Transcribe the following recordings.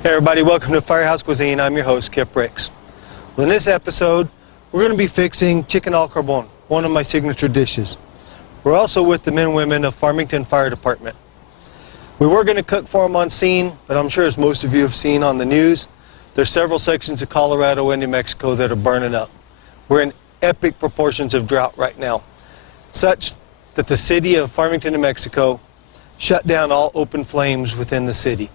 Hey everybody, welcome to Firehouse Cuisine. I'm your host, Kipp Rix. Well, in this episode, we're going to be fixing chicken al carbone, one of my signature dishes. We're also with the men and women of Farmington Fire Department. We were going to cook for them on scene, but I'm sure as most of you have seen on the news, there's several sections of Colorado and New Mexico that are burning up. We're in epic proportions of drought right now, such that the city of Farmington, New Mexico shut down all open flames within the city.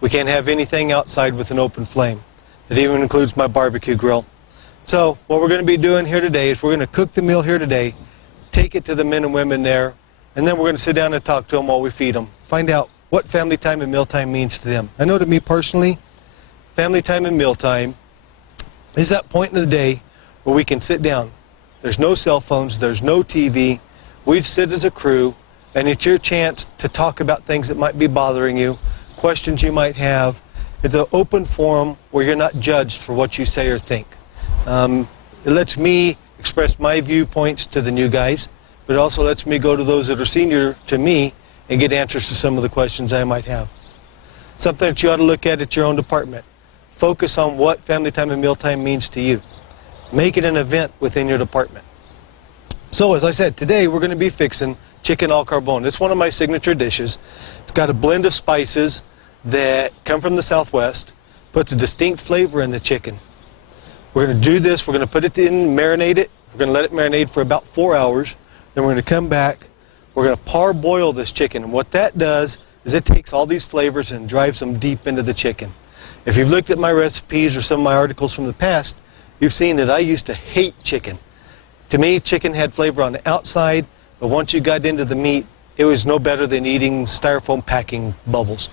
We can't have anything outside with an open flame. It even includes my barbecue grill. So what we're going to be doing here today is we're going to cook the meal here today, take it to the men and women there, and then we're going to sit down and talk to them while we feed them. Find out what family time and mealtime means to them. I know to me personally, family time and mealtime is that point in the day where we can sit down. There's no cell phones, there's no TV. We sit as a crew, and it's your chance to talk about things that might be bothering you, questions you might have. It's an open forum where you're not judged for what you say or think. It lets me express my viewpoints to the new guys, but it also lets me go to those that are senior to me and get answers to some of the questions I might have. Something that you ought to look at your own department. Focus on what family time and mealtime means to you. Make it an event within your department. So as I said, today we're going to be fixing chicken al carbone. It's one of my signature dishes. It's got a blend of spices that come from the Southwest, puts a distinct flavor in the chicken. We're going to do this, we're going to put it in, marinate it. We're going to let it marinate for about 4 hours. Then we're going to come back, we're going to parboil this chicken. And what that does is it takes all these flavors and drives them deep into the chicken. If you've looked at my recipes or some of my articles from the past, you've seen that I used to hate chicken. To me, chicken had flavor on the outside, but once you got into the meat, it was no better than eating styrofoam packing bubbles.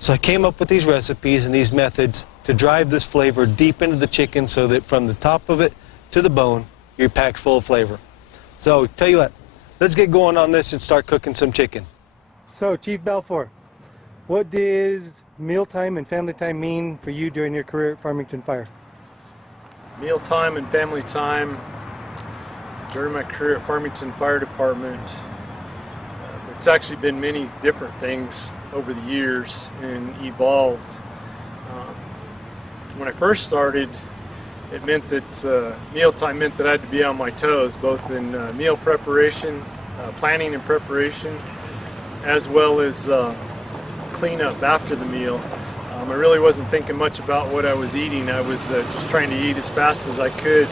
So I came up with these recipes and these methods to drive this flavor deep into the chicken so that from the top of it to the bone, you're packed full of flavor. So tell you what, let's get going on this and start cooking some chicken. So Chief Balfour, what does mealtime and family time mean for you during your career at Farmington Fire? Mealtime and family time during my career at Farmington Fire Department, it's actually been many different things over the years and evolved. When I first started, it meant that mealtime meant that I had to be on my toes, both in meal preparation, planning and preparation, as well as cleanup after the meal. I really wasn't thinking much about what I was eating. I was just trying to eat as fast as I could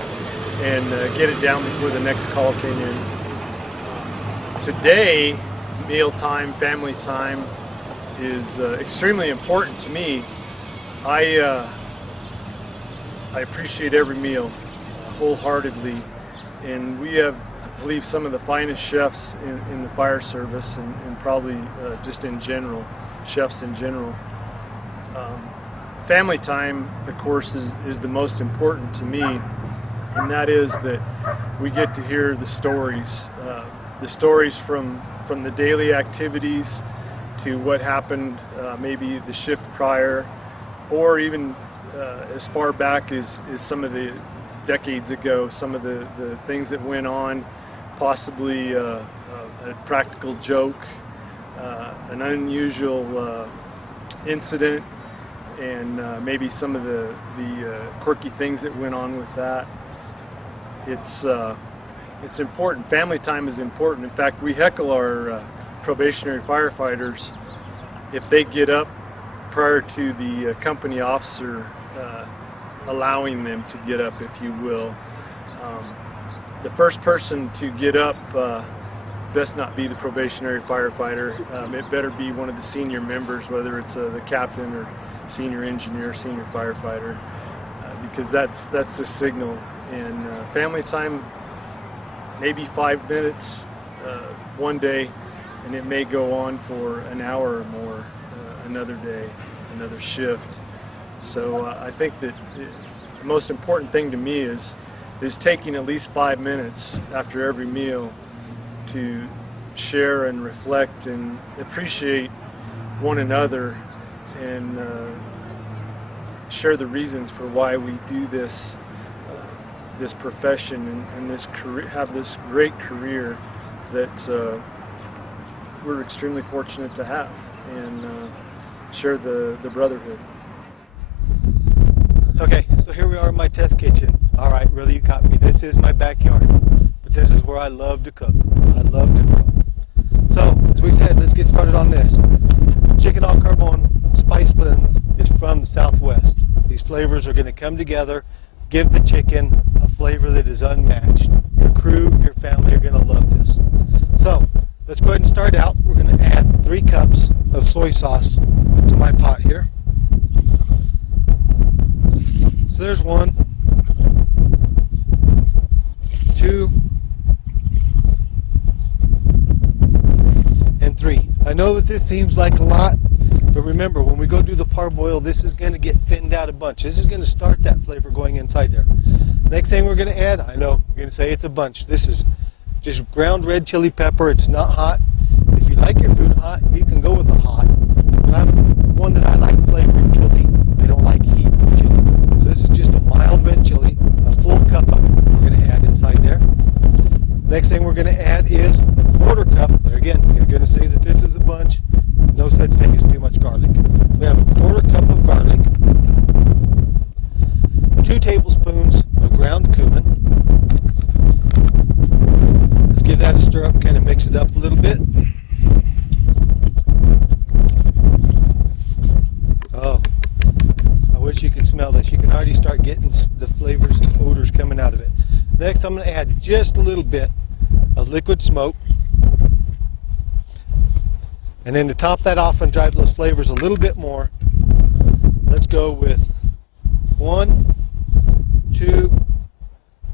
and get it down before the next call came in. Today, mealtime, family time is extremely important to me. I appreciate every meal wholeheartedly, and we have, I believe, some of the finest chefs in the fire service, and probably just in general, chefs in general. Family time, of course, is the most important to me, and that is that we get to hear the stories from the daily activities to what happened maybe the shift prior, or even as far back as some of the decades ago, some of the things that went on, possibly a practical joke, an unusual incident, and maybe some of the quirky things that went on with that. It's important. Family time is important. In fact, we heckle our probationary firefighters if they get up prior to the company officer allowing them to get up, if you will. The first person to get up best not be the probationary firefighter. It better be one of the senior members, whether it's the captain or senior engineer, senior firefighter, because that's the signal. And family time, maybe 5 minutes one day, and it may go on for an hour or more another day, another shift. So I think that the most important thing to me is taking at least 5 minutes after every meal to share and reflect and appreciate one another, and share the reasons for why we do this profession and this career, have this great career that we're extremely fortunate to have, and share the brotherhood. Okay, so here we are in my test kitchen. All right, really, you caught me. This is my backyard, but this is where I love to cook. I love to grill. So, as we said, let's get started on this. Chicken al Carbone spice blend is from the Southwest. These flavors are going to come together, give the chicken a flavor that is unmatched. Your crew, your family are going to love this. So, let's go ahead and start out. We're going to add 3 cups of soy sauce to my pot here. So there's 1, 2, and 3. I know that this seems like a lot, but remember, when we go do the parboil, this is going to get thinned out a bunch. This is going to start that flavor going inside there. Next thing we're going to add, I know you're going to say it's a bunch. This is just ground red chili pepper. It's not hot. If you like your food hot, you can go with a hot. But I'm one that I like flavored chili. I don't like heat chili. So this is just a mild red chili, a full cup of it we're going to add inside there. Next thing we're going to add is a 1/4 cup. There again, you're going to say that this is a bunch. No such thing as too much garlic. We have a 1/4 cup of garlic, 2 tablespoons of ground cumin. Let's give that a stir up, kind of mix it up a little bit. Oh, I wish you could smell this. You can already start getting the flavors and odors coming out of it. Next, I'm going to add just a little bit of liquid smoke. And then to top that off and drive those flavors a little bit more, let's go with 1, 2,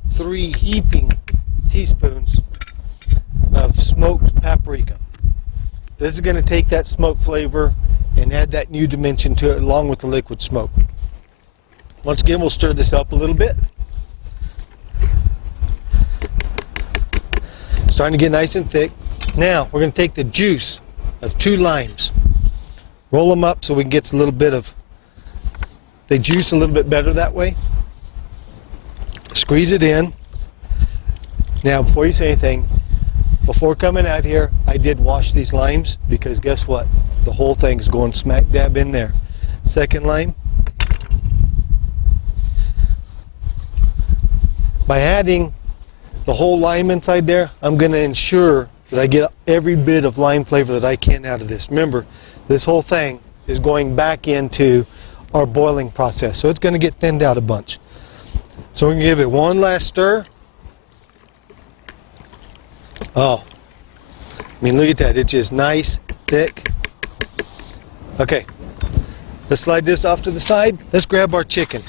3 heaping teaspoons of smoked paprika. This is going to take that smoke flavor and add that new dimension to it along with the liquid smoke. Once again, we'll stir this up a little bit. Starting to get nice and thick. Now, we're going to take the juice of 2 limes, roll them up so we can get a little bit of, they juice a little bit better that way. Squeeze it in. Now, before you say anything, before coming out here, I did wash these limes, because guess what? The whole thing's going smack dab in there. Second lime. By adding the whole lime inside there, I'm going to ensure that I get every bit of lime flavor that I can out of this. Remember, this whole thing is going back into our boiling process, so it's going to get thinned out a bunch. So we're going to give it one last stir. Oh, I mean, look at that. It's just nice, thick. Okay, let's slide this off to the side. Let's grab our chicken.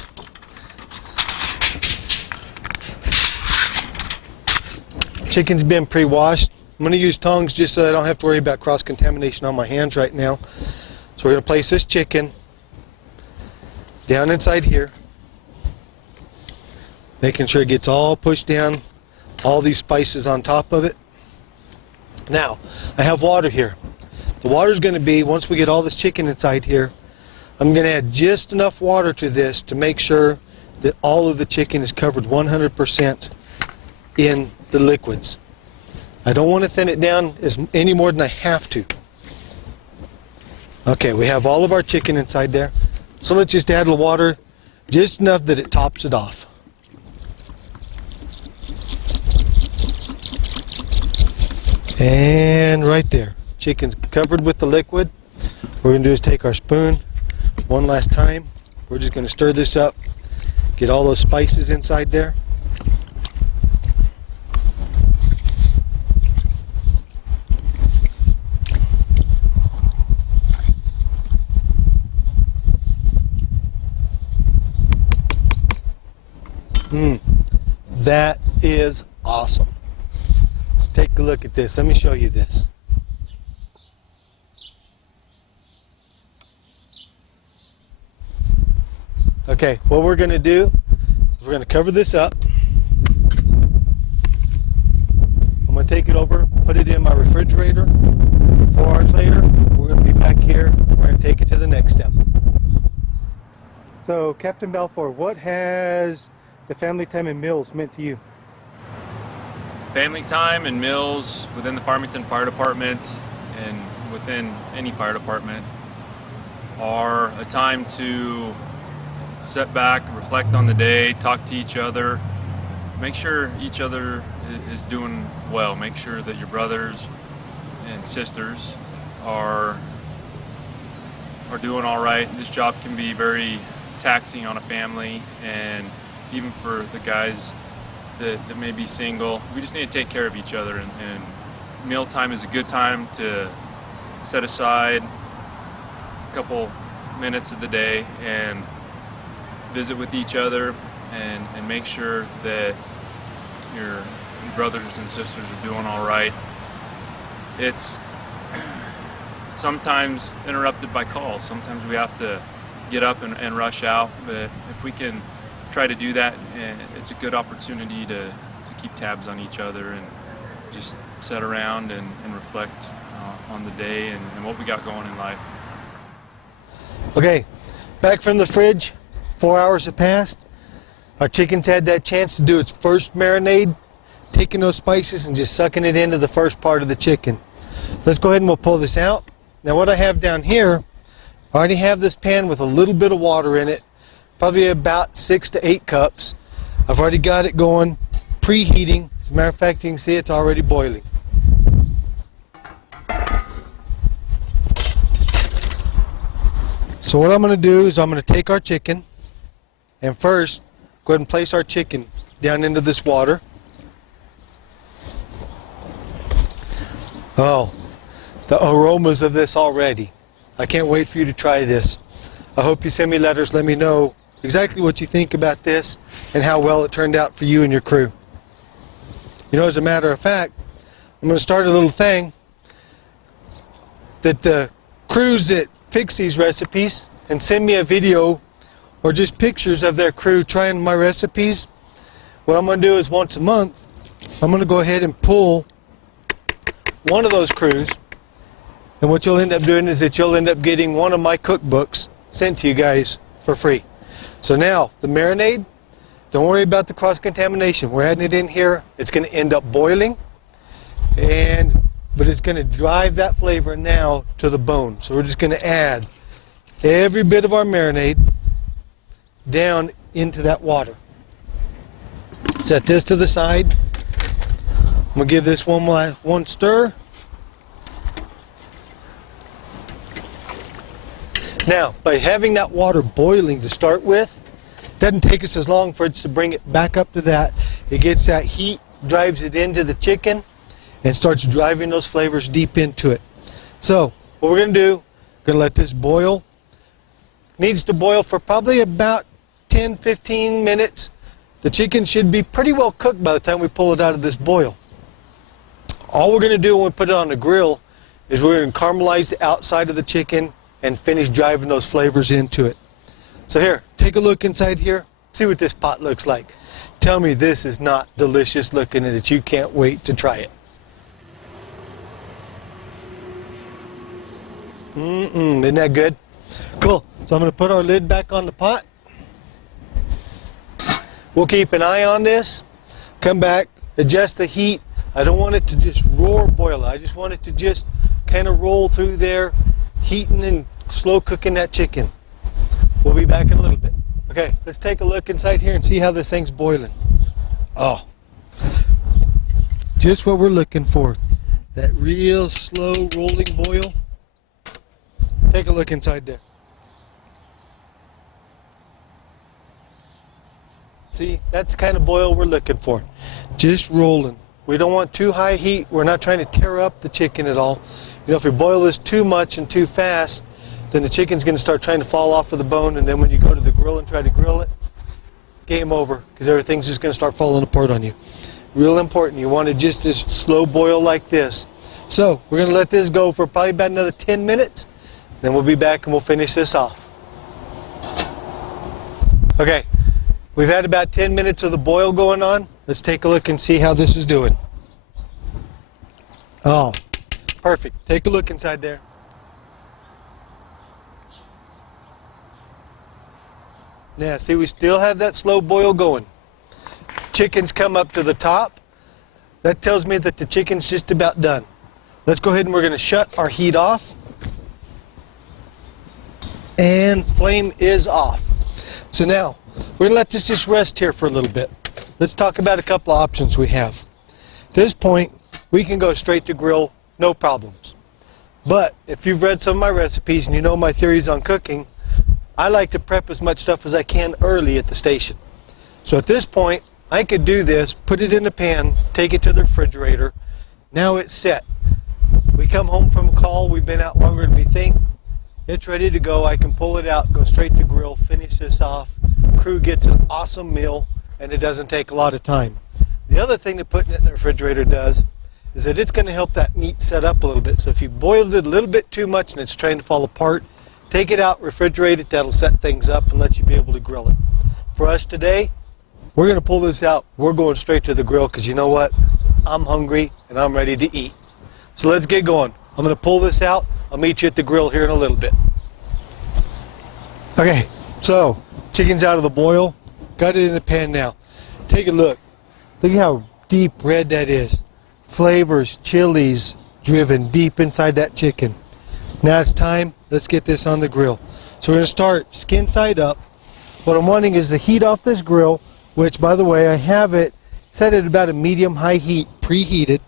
Chicken's been pre-washed. I'm going to use tongs just so I don't have to worry about cross-contamination on my hands right now. So we're going to place this chicken down inside here, making sure it gets all pushed down, all these spices on top of it. Now, I have water here. The water is going to be, once we get all this chicken inside here, I'm going to add just enough water to this to make sure that all of the chicken is covered 100% in the liquids. I don't want to thin it down any more than I have to. Okay, we have all of our chicken inside there. So let's just add a little water, just enough that it tops it off. And right there, chicken's covered with the liquid. What we're going to do is take our spoon one last time. We're just going to stir this up, get all those spices inside there. That is awesome. Let's take a look at this. Let me show you this. Okay, what we're going to do is we're going to cover this up. I'm going to take it over, put it in my refrigerator. 4 hours later, we're going to be back here. We're going to take it to the next step. So, Captain Balfour, what has the family time and meals meant to you? Family time and meals within the Farmington Fire Department and within any fire department are a time to sit back, reflect on the day, talk to each other, make sure each other is doing well, make sure that your brothers and sisters are doing all right. This job can be very taxing on a family, and even for the guys that may be single, we just need to take care of each other, and mealtime is a good time to set aside a couple minutes of the day and visit with each other and make sure that your brothers and sisters are doing all right. It's sometimes interrupted by calls. Sometimes we have to get up and rush out, but if we can try to do that, it's a good opportunity to keep tabs on each other and just sit around and reflect on the day and what we got going in life. Okay, back from the fridge, 4 hours have passed. Our chicken's had that chance to do its first marinade, taking those spices and just sucking it into the first part of the chicken. Let's go ahead and we'll pull this out. Now what I have down here, I already have this pan with a little bit of water in it, probably about 6 to 8 cups. I've already got it going, preheating. As a matter of fact, you can see it's already boiling. So what I'm going to do is I'm going to take our chicken and first go ahead and place our chicken down into this water. Oh, the aromas of this already. I can't wait for you to try this. I hope you send me letters, let me know exactly what you think about this and how well it turned out for you and your crew. You know, as a matter of fact, I'm going to start a little thing that the crews that fix these recipes and send me a video or just pictures of their crew trying my recipes. What I'm going to do is once a month, I'm going to go ahead and pull one of those crews, and what you'll end up doing is that you'll end up getting one of my cookbooks sent to you guys for free. So now, the marinade, don't worry about the cross-contamination. We're adding it in here. It's going to end up boiling, but it's going to drive that flavor now to the bone. So we're just going to add every bit of our marinade down into that water. Set this to the side. I'm going to give this one stir. Now, by having that water boiling to start with, it doesn't take us as long for it to bring it back up to that. It gets that heat, drives it into the chicken, and starts driving those flavors deep into it. So, what we're going to do, we're going to let this boil. Needs to boil for probably about 10-15 minutes. The chicken should be pretty well cooked by the time we pull it out of this boil. All we're going to do when we put it on the grill is we're going to caramelize the outside of the chicken and finish driving those flavors into it. So here, take a look inside here. See what this pot looks like. Tell me this is not delicious looking and that you can't wait to try it. Isn't that good? Cool. So I'm going to put our lid back on the pot. We'll keep an eye on this. Come back, adjust the heat. I don't want it to just roar boil. I just want it to just kind of roll through there, heating and slow cooking that chicken. We'll be back in a little bit. Okay, let's take a look inside here and see how this thing's boiling. Oh, just what we're looking for. That real slow rolling boil. Take a look inside there. See, that's the kind of boil we're looking for. Just rolling. We don't want too high heat. We're not trying to tear up the chicken at all. You know, if we boil this too much and too fast, then the chicken's going to start trying to fall off of the bone, and then when you go to the grill and try to grill it, game over, because everything's just going to start falling apart on you. Real important. You want it just this slow boil like this. So we're going to let this go for probably about another 10 minutes. Then we'll be back and we'll finish this off. Okay, we've had about 10 minutes of the boil going on. Let's take a look and see how this is doing. Oh, perfect. Take a look inside there. Yeah, see, we still have that slow boil going. Chicken's come up to the top. That tells me that the chicken's just about done. Let's go ahead and we're going to shut our heat off. And flame is off. So now, we're going to let this just rest here for a little bit. Let's talk about a couple of options we have. At this point, we can go straight to grill, no problems. But if you've read some of my recipes and you know my theories on cooking, I like to prep as much stuff as I can early at the station. So at this point, I could do this, put it in a pan, take it to the refrigerator. Now it's set. We come home from a call, we've been out longer than we think. It's ready to go. I can pull it out, go straight to grill, finish this off. Crew gets an awesome meal, and it doesn't take a lot of time. The other thing that putting it in the refrigerator does is that it's going to help that meat set up a little bit. So if you boiled it a little bit too much and it's trying to fall apart, take it out, refrigerate it. That'll set things up and let you be able to grill it. For us today, we're going to pull this out. We're going straight to the grill because you know what? I'm hungry and I'm ready to eat. So let's get going. I'm going to pull this out. I'll meet you at the grill here in a little bit. Okay, so chicken's out of the boil. Got it in the pan now. Take a look. Look at how deep red that is. Flavors, chilies driven deep inside that chicken. Now it's time. Let's get this on the grill. So we're going to start skin side up. What I'm wanting is the heat off this grill, which, by the way, I have it set at about a medium-high heat, preheated.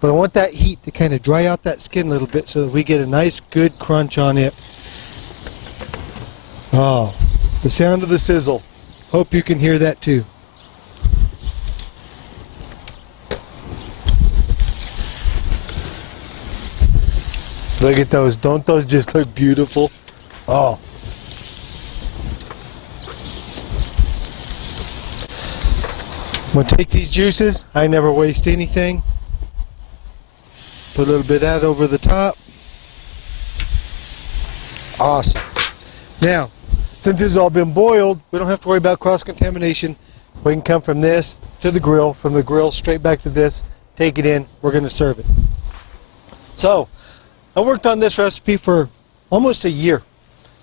But I want that heat to kind of dry out that skin a little bit so that we get a nice, good crunch on it. Oh, the sound of the sizzle. Hope you can hear that too. Look at those. Don't those just look beautiful? Oh. I'm going to take these juices. I never waste anything. Put a little bit of that over the top. Awesome. Now, since this has all been boiled, we don't have to worry about cross-contamination. We can come from this to the grill, from the grill straight back to this, take it in, we're going to serve it. So, I worked on this recipe for almost a year,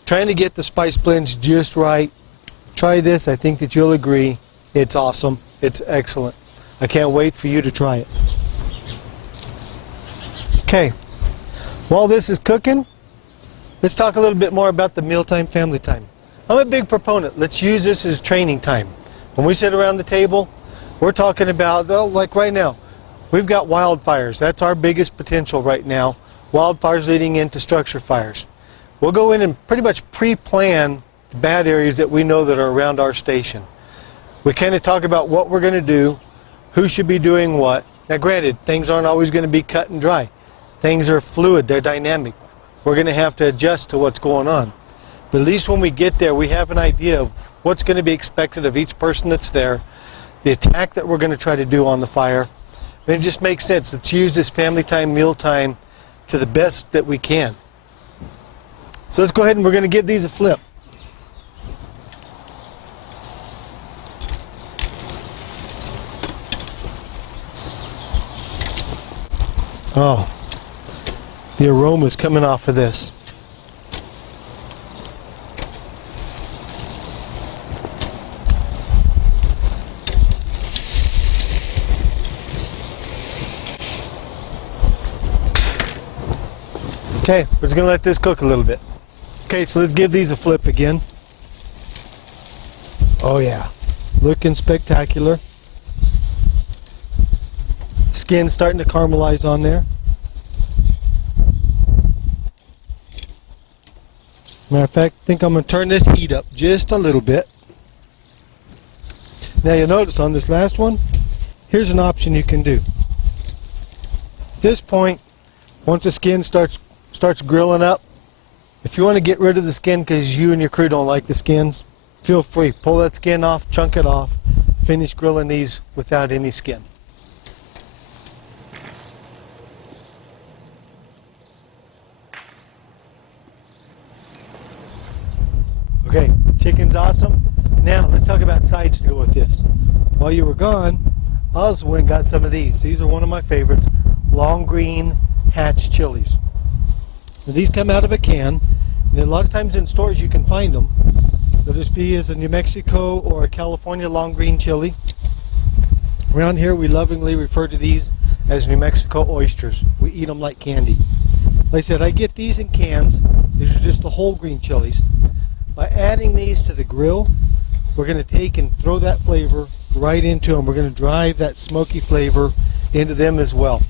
trying to get the spice blends just right. Try this, I think that you'll agree. It's awesome. It's excellent. I can't wait for you to try it. Okay, while this is cooking, let's talk a little bit more about the mealtime, family time. I'm a big proponent. Let's use this as training time. When we sit around the table, we're talking about, like right now, we've got wildfires. That's our biggest potential right now. Wildfires leading into structure fires. We'll go in and pretty much pre-plan the bad areas that we know that are around our station. We kind of talk about what we're going to do, who should be doing what. Now granted, things aren't always going to be cut and dry. Things are fluid, they're dynamic. We're going to have to adjust to what's going on. But at least when we get there, we have an idea of what's going to be expected of each person that's there, the attack that we're going to try to do on the fire. And it just makes sense. Let's use this family time, meal time to the best that we can. So let's go ahead and we're going to give these a flip. Oh. The aroma is coming off of this. Okay, we're just going to let this cook a little bit. Okay, so let's give these a flip again. Oh yeah, looking spectacular. Skin starting to caramelize on there. Matter of fact, I think I'm going to turn this heat up just a little bit. Now you'll notice on this last one, here's an option you can do. At this point, once the skin starts grilling up, if you want to get rid of the skin because you and your crew don't like the skins, feel free. Pull that skin off, chunk it off, finish grilling these without any skin. Okay, chicken's awesome. Now, let's talk about sides to go with this. While you were gone, I also went and got some of these. These are one of my favorites, long green hatch chilies. Now, these come out of a can, and a lot of times in stores you can find them. They'll just be as a New Mexico or a California long green chili. Around here, we lovingly refer to these as New Mexico oysters. We eat them like candy. Like I said, I get these in cans. These are just the whole green chilies. By adding these to the grill, we're going to take and throw that flavor right into them. We're going to drive that smoky flavor into them as well.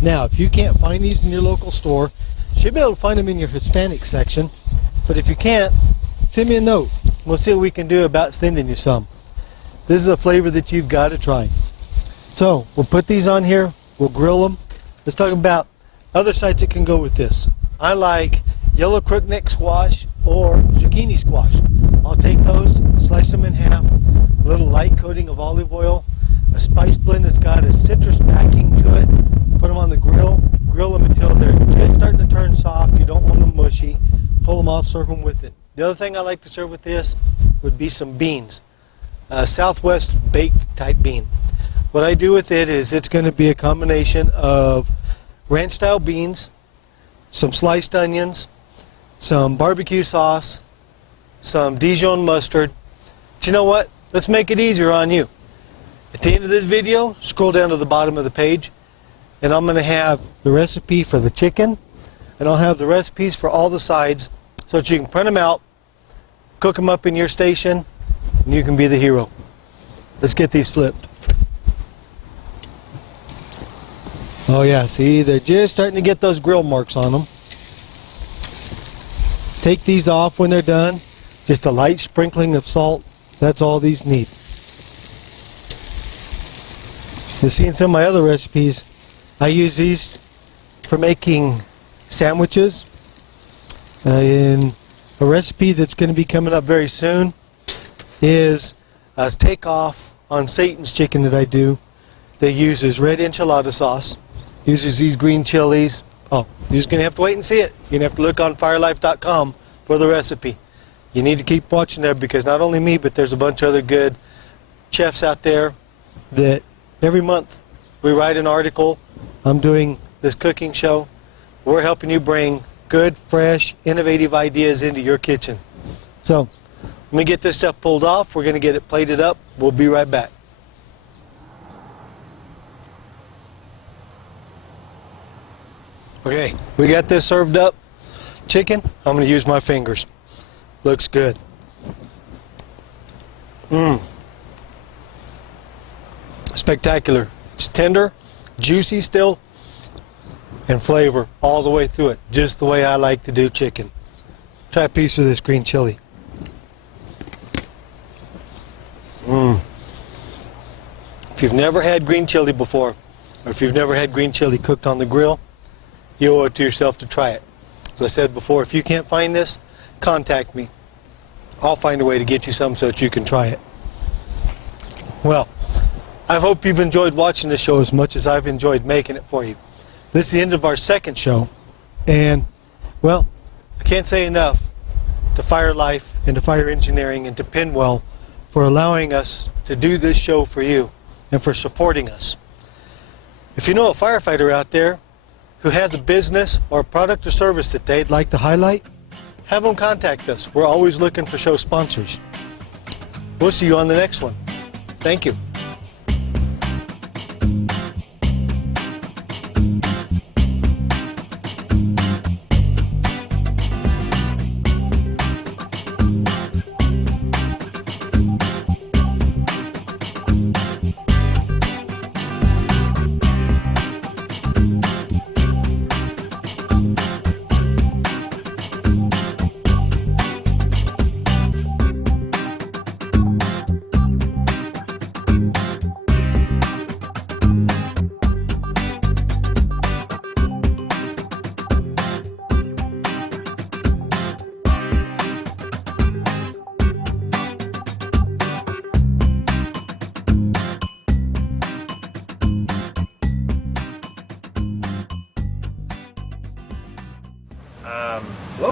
Now, if you can't find these in your local store, you should be able to find them in your Hispanic section. But if you can't, send me a note. We'll see what we can do about sending you some. This is a flavor that you've got to try. So, we'll put these on here. We'll grill them. Let's talk about other sides that can go with this. I like yellow crookneck squash or zucchini squash. I'll take those, slice them in half, a little light coating of olive oil, a spice blend that's got a citrus backing to it. Put them on the grill them until they're just starting to turn soft. You don't want them mushy. Pull them off, serve them with it. The other thing I like to serve with this would be some beans. Southwest baked type bean. What I do with it is it's going to be a combination of ranch style beans, some sliced onions, some barbecue sauce, some Dijon mustard. But you know what? Let's make it easier on you. At the end of this video, scroll down to the bottom of the page, and I'm going to have the recipe for the chicken, and I'll have the recipes for all the sides so that you can print them out, cook them up in your station, and you can be the hero. Let's get these flipped. Oh yeah, see, they're just starting to get those grill marks on them. Take these off when they're done. Just a light sprinkling of salt. That's all these need. You'll see in some of my other recipes, I use these for making sandwiches. In a recipe that's going to be coming up very soon is a takeoff on Satan's chicken that I do. That uses red enchilada sauce. Uses these green chilies. Oh, you're just going to have to wait and see it. You're going to have to look on firelife.com for the recipe. You need to keep watching there because not only me, but there's a bunch of other good chefs out there that every month we write an article. I'm doing this cooking show. We're helping you bring good, fresh, innovative ideas into your kitchen. So, let me get this stuff pulled off. We're going to get it plated up. We'll be right back. Okay, we got this served up. Chicken, I'm going to use my fingers. Looks good. Spectacular. It's tender, juicy still, and flavor all the way through it. Just the way I like to do chicken. Try a piece of this green chili. If you've never had green chili before, or if you've never had green chili cooked on the grill, you owe it to yourself to try it. As I said before, if you can't find this, contact me. I'll find a way to get you some so that you can try it. Well, I hope you've enjoyed watching the show as much as I've enjoyed making it for you. This is the end of our second show, and, well, I can't say enough to Fire Life and to Fire Engineering and to Pinwell for allowing us to do this show for you and for supporting us. If you know a firefighter out there who has a business or a product or service that they'd like to highlight, have them contact us. We're always looking for show sponsors. We'll see you on the next one. Thank you.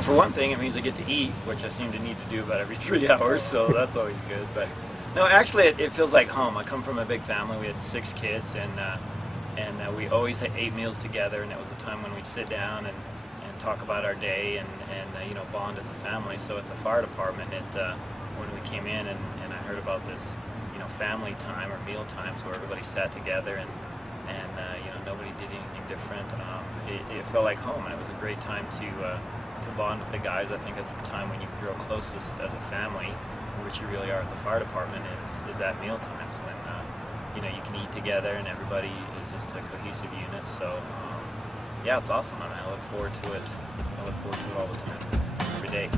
for one thing, it means I get to eat, which I seem to need to do about every 3 hours, so that's always good. But no, actually, it feels like home. I come from a big family. We had 6 kids, and we always had 8 meals together, and it was the time when we'd sit down and talk about our day and you know, bond as a family. So at the fire department, when we came in and I heard about this, you know, family time or meal times where everybody sat together and you know, nobody did anything different. It felt like home, and it was a great time to bond with the guys. I think it's the time when you grow closest as a family, which you really are at the fire department, is at meal times when you know, you can eat together and everybody is just a cohesive unit. So yeah, it's awesome. I mean, I look forward to it. I look forward to it all the time, every day.